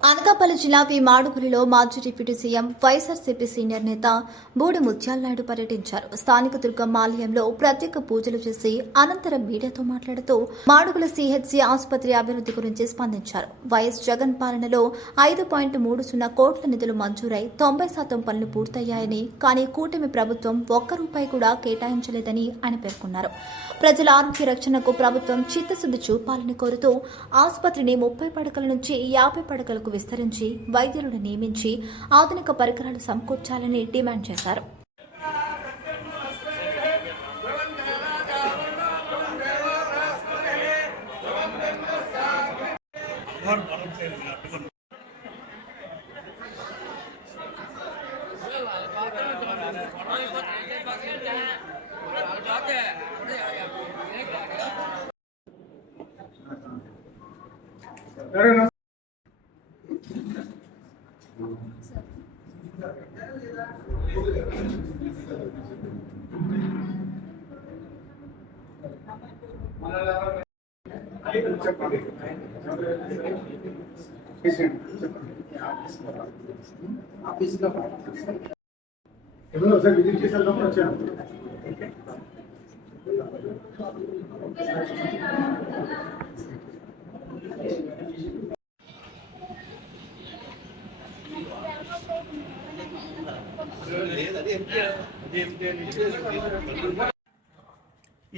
అనకాపల్లి జిల్లా వి మాడుగులిలో మాజీ deputy CM YSRCP senior నేత బూడి ముత్యాలనాయుడు పర్యటించారు. స్థానిక దుర్గమ్మ ఆలయంలో ప్రత్యేక పూజలు చేసి అనంతరం మీడియాతో మాట్లాడుతూ మాడుగుల సిహెచ్సి ఆసుపత్రి అభివృద్ధి గురించి స్పందించారు. వైఎస్ జగన్ పాలనలో ఐదు పాయింట్ మూడు సున్నా కోట్ల నిధులు మంజూరై తొంభై శాతం పనులు పూర్తయ్యాయని కానీ కూటమి ప్రభుత్వం ఒక్క రూపాయి కూడా కేటాయించలేదని ఆయన పేర్కొన్నారు. ప్రజల ఆరోగ్య రక్షణకు ప్రభుత్వం చిత్తశుద్ది చూపాలని కోరుతూ ఆసుపత్రిని ముప్పై పడకల నుంచి యాభై పడకలకు విస్తరించి వైద్యులను నియమించి ఆధునిక పరికరాలు సమకూర్చాలని డిమాండ్ చేశారు. చెప్పండి ఎవరో ఒకసారి విజిట్ చేసి వెళ్దాం వచ్చాను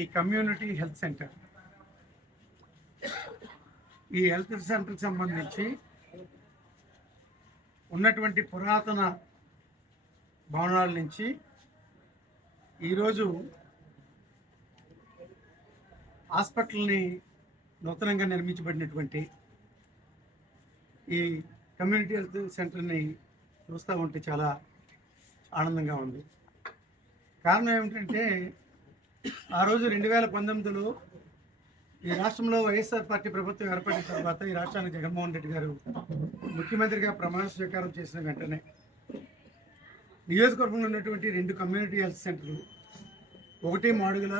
ఈ కమ్యూనిటీ హెల్త్ సెంటర్. ఈ హెల్త్ సెంటర్కి సంబంధించి ఉన్నటువంటి పురాతన భవనాల నుంచి ఈరోజు హాస్పిటల్ని నూతనంగా నిర్మించబడినటువంటి ఈ కమ్యూనిటీ హెల్త్ సెంటర్ని చూస్తూ ఉంటే చాలా ఆనందంగా ఉంది. కారణం ఏమిటంటే ఆ రోజు రెండు వేల పంతొమ్మిదిలో ఈ రాష్ట్రంలో వైఎస్ఆర్ పార్టీ ప్రభుత్వం ఏర్పడిన తర్వాత ఈ రాష్ట్రానికి జగన్మోహన్ రెడ్డి గారు ముఖ్యమంత్రిగా ప్రమాణ స్వీకారం చేసిన వెంటనే నియోజకవర్గంలో ఉన్నటువంటి రెండు కమ్యూనిటీ హెల్త్ సెంటర్లు ఒకటి మాడుగుల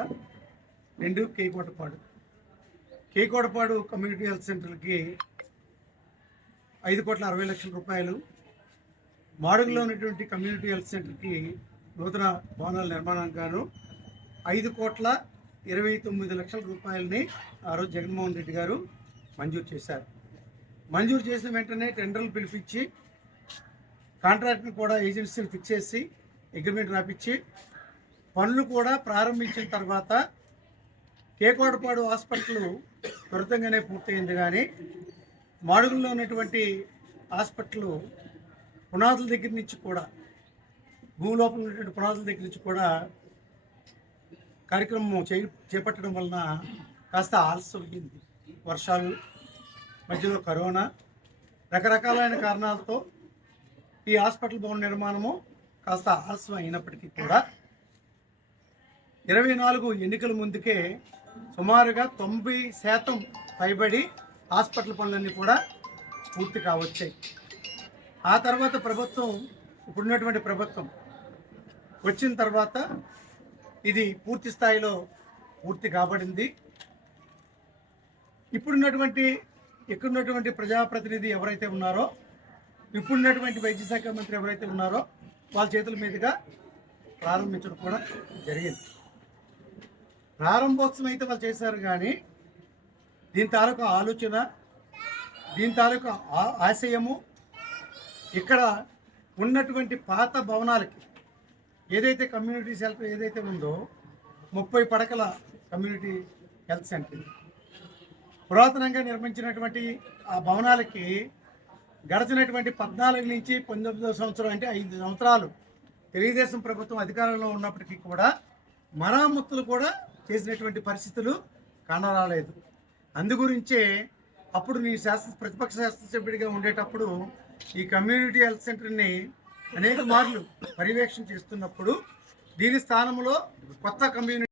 రెండు కేకోటపాడు కేకోటపాడు కమ్యూనిటీ హెల్త్ సెంటర్కి ఐదు కోట్ల అరవై లక్షల రూపాయలు మాడుగులో ఉన్నటువంటి కమ్యూనిటీ హెల్త్ సెంటర్కి నూతన భవనాల నిర్మాణానికి గాను ఐదు కోట్ల ఇరవై తొమ్మిది లక్షల రూపాయలని ఆ రోజు జగన్మోహన్ రెడ్డి గారు మంజూరు చేశారు. మంజూరు చేసిన వెంటనే టెండర్లు పిలిపించి కాంట్రాక్ట్ని కూడా ఏజెన్సీని ఫిక్స్ చేసి అగ్రిమెంట్ రాపిచ్చి పనులు కూడా ప్రారంభించిన తర్వాత కేకోడపాడు హాస్పిటల్ త్వరితంగానే పూర్తయింది కానీ మాడుగుల్లో ఉన్నటువంటి హాస్పిటల్ పునాదుల దగ్గర నుంచి కూడా భూమి ఉన్నటువంటి పునాదుల దగ్గర నుంచి కూడా కార్యక్రమం చే చేపట్టడం వలన కాస్త ఆలస్యమైంది వర్షాలు మధ్యలో కరోనా రకరకాలైన కారణాలతో ఈ హాస్పిటల్ భవన నిర్మాణము కాస్త ఆలస్యం అయినప్పటికీ కూడా ఇరవై నాలుగు ఎన్నికల ముందుకే సుమారుగా తొంభై శాతం పైబడి హాస్పిటల్ పనులన్నీ కూడా పూర్తి కావచ్చాయి. ఆ తర్వాత ప్రభుత్వం ఇప్పుడున్నటువంటి ప్రభుత్వం వచ్చిన తర్వాత ఇది పూర్తి స్థాయిలో పూర్తి కాబడింది. ఇప్పుడున్నటువంటి ఇక్కడున్నటువంటి ప్రజాప్రతినిధి ఎవరైతే ఉన్నారో ఇప్పుడున్నటువంటి వైద్య శాఖ మంత్రి ఎవరైతే ఉన్నారో వాళ్ళ చేతుల మీదుగా ప్రారంభించడం కూడా జరిగింది. ప్రారంభోత్సవం అయితే వాళ్ళు చేశారు కానీ దీని తాలూకా ఆలోచన దీని తాలూకా ఆశయము ఇక్కడ ఉన్నటువంటి పాత భవనాలకి ఏదైతే కమ్యూనిటీ హెల్త్ ఏదైతే ఉందో ముప్పై పడకల కమ్యూనిటీ హెల్త్ సెంటర్ పురాతనంగా నిర్మించినటువంటి ఆ భవనాలకి గడిచినటువంటి పద్నాలుగు నుంచి పంతొమ్మిదో సంవత్సరం అంటే ఐదు సంవత్సరాలు తెలుగుదేశం ప్రభుత్వం అధికారంలో ఉన్నప్పటికీ కూడా మరామత్తులు కూడా చేసినటువంటి పరిస్థితులు కానరాలేదు. అందుగురించే అప్పుడు నీ శాస్త్ర ప్రతిపక్ష శాస్త్రసభ్యుడిగా ఉండేటప్పుడు ఈ కమ్యూనిటీ హెల్త్ సెంటర్ని అనేక మార్లు పర్యవేక్షణ చేస్తున్నప్పుడు దీని స్థానంలో కొత్త కమ్యూనిటీ